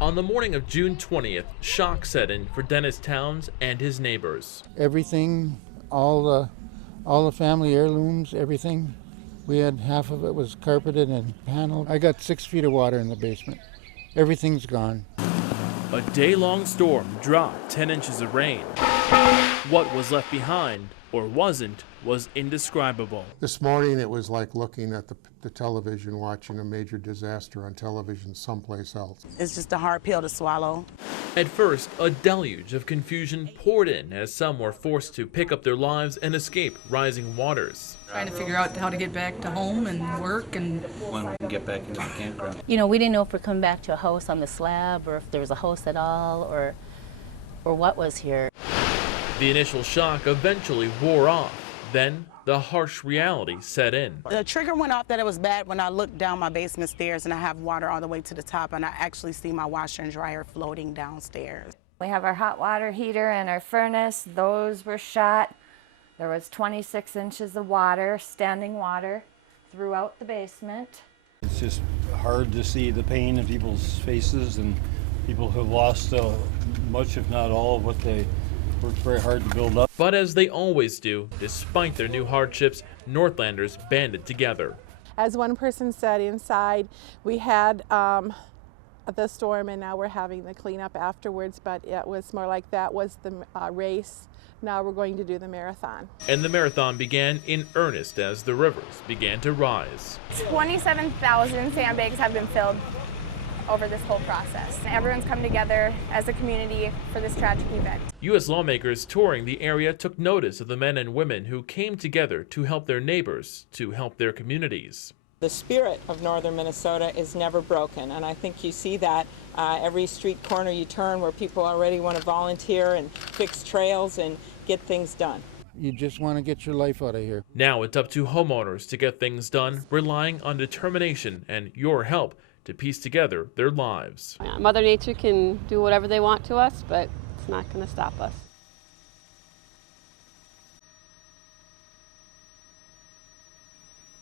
On the morning of June 20th, shock set in for Dennis Towns and his neighbors. Everything, all the family heirlooms, everything. We had half of it was carpeted and paneled. I got 6 feet of water in the basement. Everything's gone. A day-long storm dropped 10 inches of rain. What was left behind, or wasn't, was indescribable. This morning it was like looking at the television, watching a major disaster on television someplace else. It's just a hard pill to swallow. At first, a deluge of confusion poured in as some were forced to pick up their lives and escape rising waters. Trying to figure out how to get back to home and work and when we can get back into the campground. You know, we didn't know if we're coming back to a house on the slab or if there was a house at all or what was here. The initial shock eventually wore off. Then the harsh reality set in. The trigger went off that it was bad when I looked down my basement stairs and I have water all the way to the top and I actually see my washer and dryer floating downstairs. We have our hot water heater and our furnace. Those were shot. There was 26 inches of water, standing water, throughout the basement. It's just hard to see the pain in people's faces, and people have lost much, if not all, of what they worked very hard to build up. But as they always do, despite their new hardships, Northlanders banded together. As one person said inside, we had the storm and now we're having the cleanup afterwards, but it was more like that was the race. Now we're going to do the marathon. And the marathon began in earnest as the rivers began to rise. 27,000 sandbags have been filled over this whole process. Everyone's come together as a community for this tragic event. U.S. lawmakers touring the area took notice of the men and women who came together to help their neighbors, to help their communities. The spirit of northern Minnesota is never broken, and I think you see that every street corner you turn where people already want to volunteer and fix trails and get things done. You just want to get your life out of here. Now it's up to homeowners to get things done, relying on determination and your help to piece together their lives. Mother Nature can do whatever they want to us, but it's not going to stop us.